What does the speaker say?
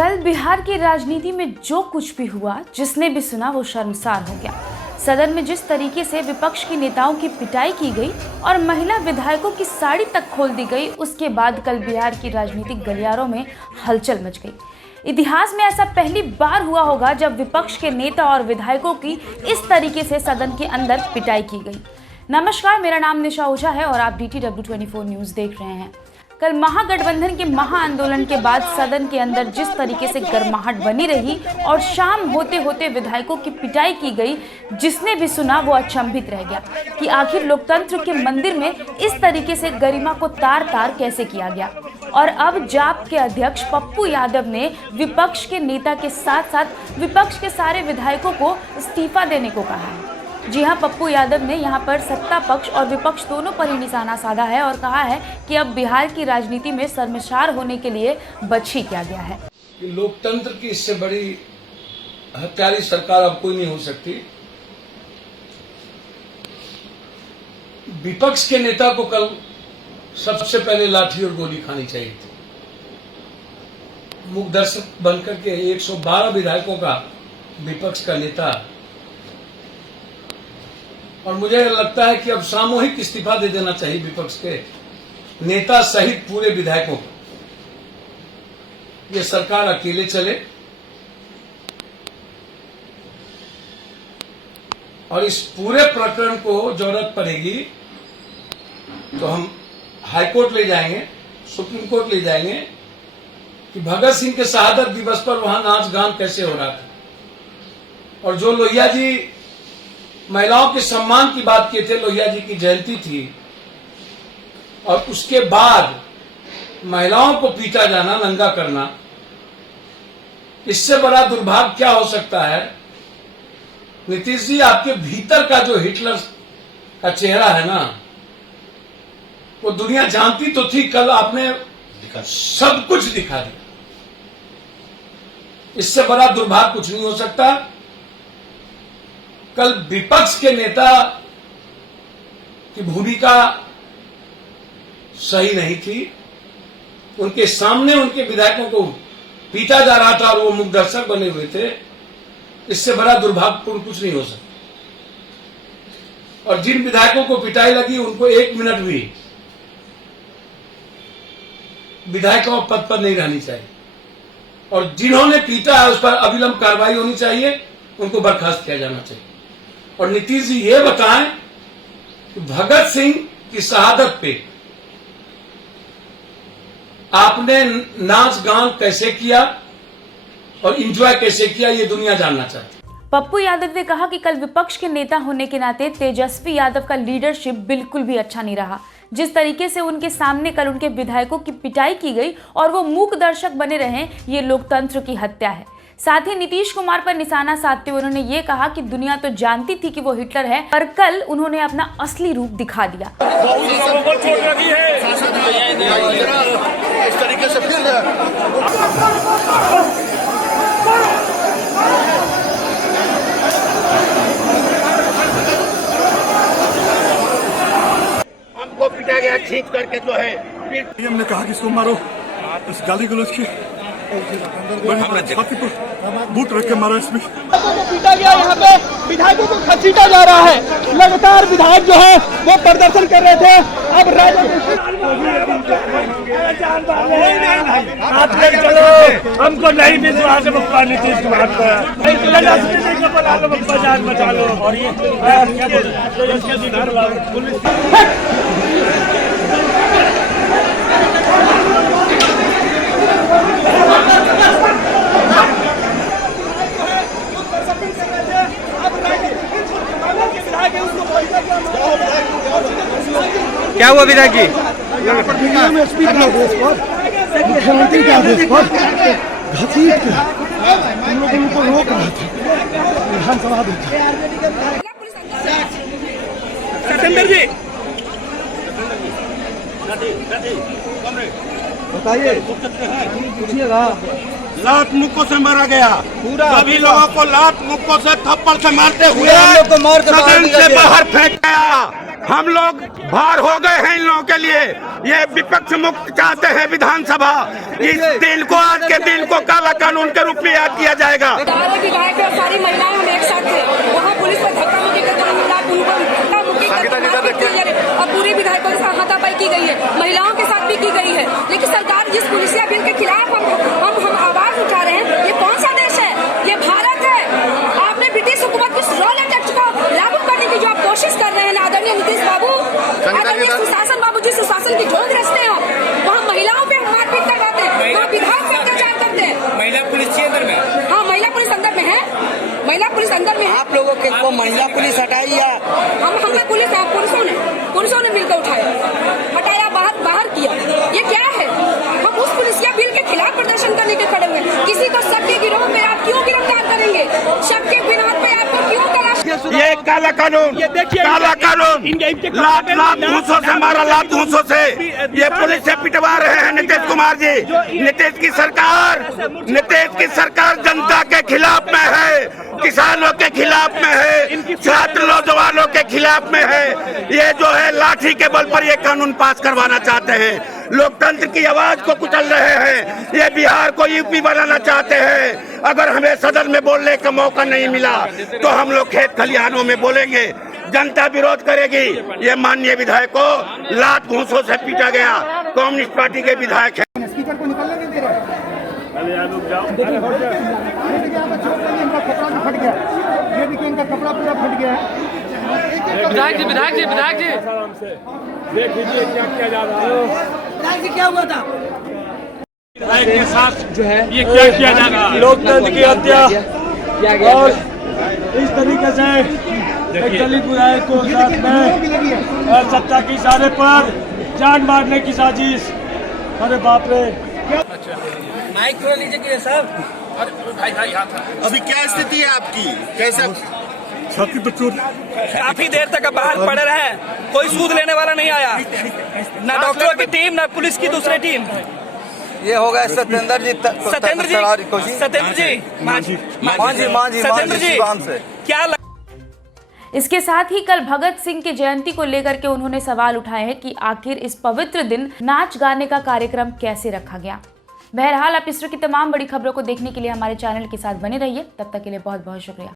कल बिहार की राजनीति में जो कुछ भी हुआ, जिसने भी सुना वो शर्मसार हो गया। सदन में जिस तरीके से विपक्ष के नेताओं की पिटाई की गई और महिला विधायकों की साड़ी तक खोल दी गई, उसके बाद कल बिहार की राजनीतिक गलियारों में हलचल मच गई। इतिहास में ऐसा पहली बार हुआ होगा जब विपक्ष के नेता और विधायकों की इस तरीके से सदन के अंदर पिटाई की गई। नमस्कार, मेरा नाम निशा ओझा है और आप DTW 24 न्यूज़ देख रहे हैं। कल महागठबंधन के महाआंदोलन के बाद सदन के अंदर जिस तरीके से गर्माहट बनी रही और शाम होते होते विधायकों की पिटाई की गई, जिसने भी सुना वो अचंभित रह गया कि आखिर लोकतंत्र के मंदिर में इस तरीके से गरिमा को तार तार कैसे किया गया। और अब जाप के अध्यक्ष पप्पू यादव ने विपक्ष के नेता के साथ साथ विपक्ष के सारे विधायकों को इस्तीफा देने को कहा है। जी हां, पप्पू यादव ने यहां पर सत्ता पक्ष और विपक्ष दोनों पर ही निशाना साधा है और कहा है कि अब बिहार की राजनीति में शर्मसार होने के लिए बच ही किया गया है। लोकतंत्र की इससे बड़ी हत्यारी सरकार अब कोई नहीं हो सकती। विपक्ष के नेता को कल सबसे पहले लाठी और गोली खानी चाहिए थी। मुख दर्शक बनकर के 112 विधायकों का विपक्ष का नेता, और मुझे लगता है कि अब सामूहिक इस्तीफा दे देना चाहिए विपक्ष के नेता सहित पूरे विधायकों को। ये सरकार अकेले चले और इस पूरे प्रकरण को जरूरत पड़ेगी तो हम हाईकोर्ट ले जाएंगे, सुप्रीम कोर्ट ले जाएंगे कि भगत सिंह के शहादत दिवस पर वहां नाच गान कैसे हो रहा था। और जो लोहिया जी महिलाओं के सम्मान की बात किए थे, लोहिया जी की जयंती थी, और उसके बाद महिलाओं को पीटा जाना, नंगा करना, इससे बड़ा दुर्भाग्य क्या हो सकता है। नीतीश जी, आपके भीतर का जो हिटलर का चेहरा है ना, वो दुनिया जानती तो थी, कल आपने सब कुछ दिखा दिया। इससे बड़ा दुर्भाग्य कुछ नहीं हो सकता। कल विपक्ष के नेता की भूमिका सही नहीं थी। उनके सामने उनके विधायकों को पीटा जा रहा था और वो मुख दर्शक बने हुए थे। इससे बड़ा दुर्भाग्यपूर्ण कुछ नहीं हो सकता। और जिन विधायकों को पिटाई लगी उनको 1 मिनट भी विधायकों पद पर नहीं रहनी चाहिए, और जिन्होंने पीटा है उस पर अविलंब कार्रवाई होनी चाहिए, उनको बर्खास्त किया जाना चाहिए। और नीतीश जी ये बताएं कि भगत सिंह की शहादत पे आपने नाच गान कैसे किया और एंजॉय कैसे किया, ये दुनिया जानना चाहती है। पप्पू यादव ने कहा कि कल विपक्ष के नेता होने के नाते तेजस्वी यादव का लीडरशिप बिल्कुल भी अच्छा नहीं रहा। जिस तरीके से उनके सामने कल उनके विधायकों की पिटाई की गई और वो मूक दर्शक बने रहे, ये लोकतंत्र की हत्या है। साथ ही नीतीश कुमार पर निशाना साधते हुए उन्होंने ये कहा कि दुनिया तो जानती थी कि वो हिटलर है, पर कल उन्होंने अपना असली रूप दिखा दिया। इस तरीके से फिर हमको पिटा गया, खींच करके जो है हमने कहा कि इसको मारो, इस गाली गलौज की छाती पर बूट रख के मारो। इसमें पीटा गया, यहाँ पे विधायकों को घसीटा जा रहा है। लगातार विधायक जो है वो प्रदर्शन कर रहे थे। अब चलो, हमको नहीं विश्वास है बप्पा नीतीश कुमार पर, जान बचा लो। और ये क्या हुआ विधायक जी? मुख्यमंत्री के आदेश पर घसीट के हम लोगों को रोक रहा था विधानसभा में। जी बताइए, पूछिएगा। लात मुक्कों से मारा गया, पूरा सभी लोगों को लात मुक्कों से थप्पड़ से मारते हुए सदन से बाहर फेंक गया। हम लोग भार हो गए हैं इन लोगों के लिए। ये विपक्ष मुक्त चाहते हैं विधानसभा। इस दिन को, आज के दिन को काला कानून के रूप में याद किया जाएगा। विधायक और सारी महिलाएं हम एक साथ थे, वहाँ पुलिस पर धक्का मुक्की और पूरे विधायकों के साथ हाथापाई की गई है, महिलाओं के साथ भी की गई है। लेकिन सरकार जिस पुलिसिया बिल के खिलाफ हम आवाज उठा रहे हैं, ये कौन सा देश है? ये भारत है। आपने ब्रिटिश हुकूमत की रॉ एक्ट को लागू करने की जो आप कोशिश कर रहे हैं, आदरणीय नीतीश बाबू, आदरणीय सुशासन बाबू जी सुशासन की ढोंग रचते हैं। वहाँ महिलाओं पे मारपीट करवाते हैं, वहाँ विधायक पे अत्याचार करते हैं। महिला पुलिस अंदर में, हाँ महिला पुलिस अंदर में है, महिला पुलिस अंदर में है। आप लोगों के को महिला पुलिस हटाई या हमने पुलिसों ने मिलकर उठाया, हटाया, बाहर किया। ये क्या है? हम उस पुलिसिया बिल के खिलाफ प्रदर्शन करने के खड़े हुए। किसी को शक के गिरोह में आप क्यों गिरफ्तार करेंगे? शक के बिना पे आपको क्यों तलाश? ये काला कानून, काला कानून, लात घूसों से मारा, लात घूसों से ये पुलिस से पिटवा रहे हैं नीतीश कुमार जी। नीतीश की सरकार जनता के खिलाफ में है, किसानों के खिलाफ में है, छात्र नौजवानों के खिलाफ में है। ये जो है लाठी के बल पर ये कानून पास करवाना चाहते हैं। लोकतंत्र की आवाज को कुचल रहे हैं। ये बिहार को यूपी बनाना चाहते हैं। अगर हमें सदन में बोलने का मौका नहीं मिला तो हम लोग खेत खलिहानों में बोलेंगे। जनता विरोध करेगी। ये माननीय विधायक को लात घूंसों से पीटा गया, कम्युनिस्ट पार्टी के विधायक है। स्पीकर को निकलने नहीं दे रहे। देखिए इनका कपड़ा भी फट गया, ये देखिए इनका कपड़ा पूरा फट गया है। विधायक जी देख लीजिए क्या किया जा रहा है। विधायक जी क्या हुआ था? विधायक के साथ जो है ये क्या किया जा रहा है? लोकतंत्र की हत्या और इस तरीके से एक दलित विधायक को साथ में और सत्ता की इशारे पर जान मारने की साजिश। अरे बाप रे। माइक खोल लीजिए सर। अभी क्या स्थिति है आपकी? कैसे? छाती पर चोट। काफी देर तक बाहर पड़े रहे, कोई सूद लेने वाला नहीं आया, ना डॉक्टरों की टीम ना पुलिस की दूसरी टीम। ये हो गए सत्येंद्र जी क्या इसके साथ ही कल भगत सिंह की जयंती को लेकर के उन्होंने सवाल उठाए हैं कि आखिर इस पवित्र दिन नाच गाने का कार्यक्रम कैसे रखा गया। बहरहाल आप इस तरह की तमाम बड़ी खबरों को देखने के लिए हमारे चैनल के साथ बने रहिए। तब तक के लिए बहुत बहुत शुक्रिया।